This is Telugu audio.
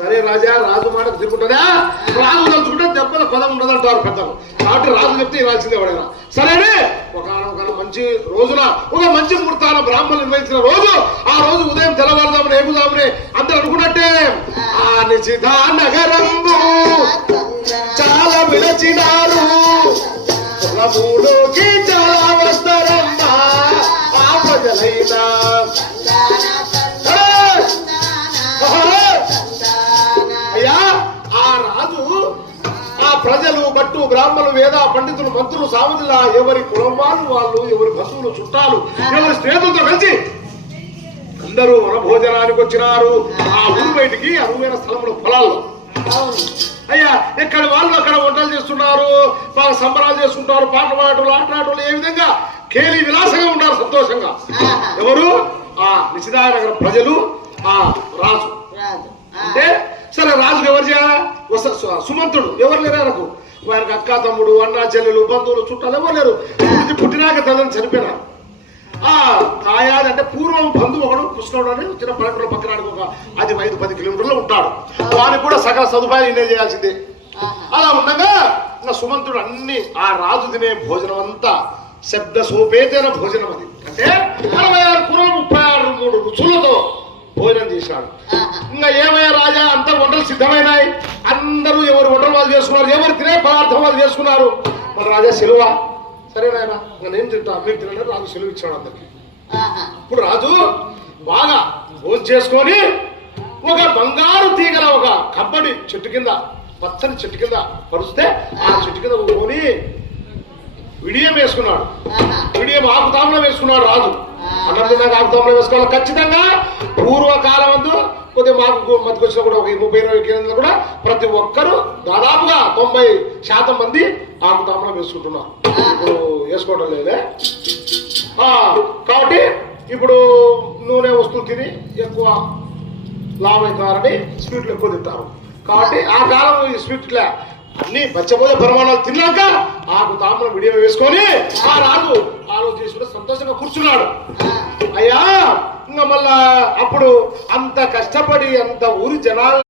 సరే రాజా రాజు మాటకు తిరుగుతుందా రాజు తలుచుకుంటే దెబ్బల పదం ఉండదు అంటారు పెద్దలు. కాబట్టి రాజు చెప్తే ఇవ్వాల్సిందే ఎవడైనా. సరేనే? ఒక మంచి రోజున ఒక మంచి ముహూర్తాన బ్రాహ్మణులు నిర్వహించిన రోజు ఆ రోజు ఉదయం తెల్లవారుదామని ఏముదామని అందరూ అనుకున్నట్టే ఆ నిశిధా నగరంబు చాలా ప్రభులోకి చాలా ప్రజలు బట్టు బ్రాహ్మణులు వేద పండితులు మంత్రులు సామతుల ఎవరి కులం వాళ్ళు వాళ్ళు ఎవరి బంధువులు చుట్టాలు ఎవరి స్నేహితులతో కలిసి అందరూ వనభోజనానికి వచ్చినారు. ఆ ఊరు బయటికి అనువైన స్థలంలో పొలాల్లో. అయ్యా ఎక్కడ వాళ్ళు అక్కడ వంటలు చేస్తున్నారు బాగా సంబరాలు చేసుకుంటారు పాటలు పాటలు ఆటలాటలు ఏ విధంగా కేలి విలాసంగా ఉంటారు సంతోషంగా. ఎవరు? ఆ నిశిదానగర ప్రజలు ఆ రాజు. అంటే సరే రాజుకు ఎవరు చేయాలా? సుమంతుడు ఎవరు లేరు ఆయనకు? వారికి అక్క తమ్ముడు అన్న చెల్లెలు బంధువులు చుట్టాలు ఎవరు లేరు? పుట్టి- పుట్టినాక తల్లిని ఆ కాయాది అంటే పూర్వం బంధువు ఒకడు కృష్ణుడు అని చిన్న పల్లెటూరు పక్కన ఒక అది ఐదు పది కిలోమీటర్లు ఉంటాడు. వానికి కూడా సకల సదుపాయాలు ఇన్నే చేయాల్సిందే. అలా ఉండగా ఇంకా సుమంతుడు అన్ని ఆ రాజు తినే భోజనం అంతా శబ్ద సోపేతైన భోజనం అది. అంటే అరవై ఆరు కూరలు ముప్పై ఆరు మూడు రుచులతో భోజనం చేశాడు. ఇంకా వంటలు సిద్ధమైనాయి. అందరూ ఎవరు వంటలు వాళ్ళు చేసుకున్నారు ఎవరు తినే పదార్థం వాళ్ళు చేసుకున్నారు. మన రాజా సెలవ. సరే నాయన నేను తింటా? మీరు తినండి రాజు సెలవు ఇచ్చాడు అందరికి. ఇప్పుడు రాజు బాగా భోజనం చేసుకొని ఒక బంగారు తీగల ఒక కబ్బడి చెట్టు కింద పచ్చని చెట్టు కింద పరుస్తే ఆ చెట్టు కింద కొని విడియం వేసుకున్నాడు. విడియం ఆకుతాంలో వేసుకున్నాడు రాజు. అన్నం తిన్నాక ఆకుతాంలో వేసుకోవాలి. ఖచ్చితంగా కొద్దిగా మాకు మధ్యకి వచ్చిన కూడా ఒక ముప్పై ఇరవై కిలోమీటర్లు కూడా ప్రతి ఒక్కరు దాదాపుగా తొంభై శాతం మంది ఆకుతాంలో వేసుకుంటున్నారు ఇప్పుడు వేసుకోవడం లేదే కాబట్టి ఇప్పుడు నూనె వస్తువులు తిని ఎక్కువ లాభం అవుతున్నారని స్వీట్లు ఎక్కువ తింటారు. కాబట్టి ఆ కాలం ఈ స్వీట్ల అన్ని బచ్చబోజ పరిమాణాలు తిన్నాక ఆకు తామరం విడియం వేసుకొని ఆ రాజు ఆలోచించుకుంటే సంతోషంగా కూర్చున్నాడు. అయ్యా! ఇంకా మళ్ళా అప్పుడు అంత కష్టపడి అంత ఊరి జనాలు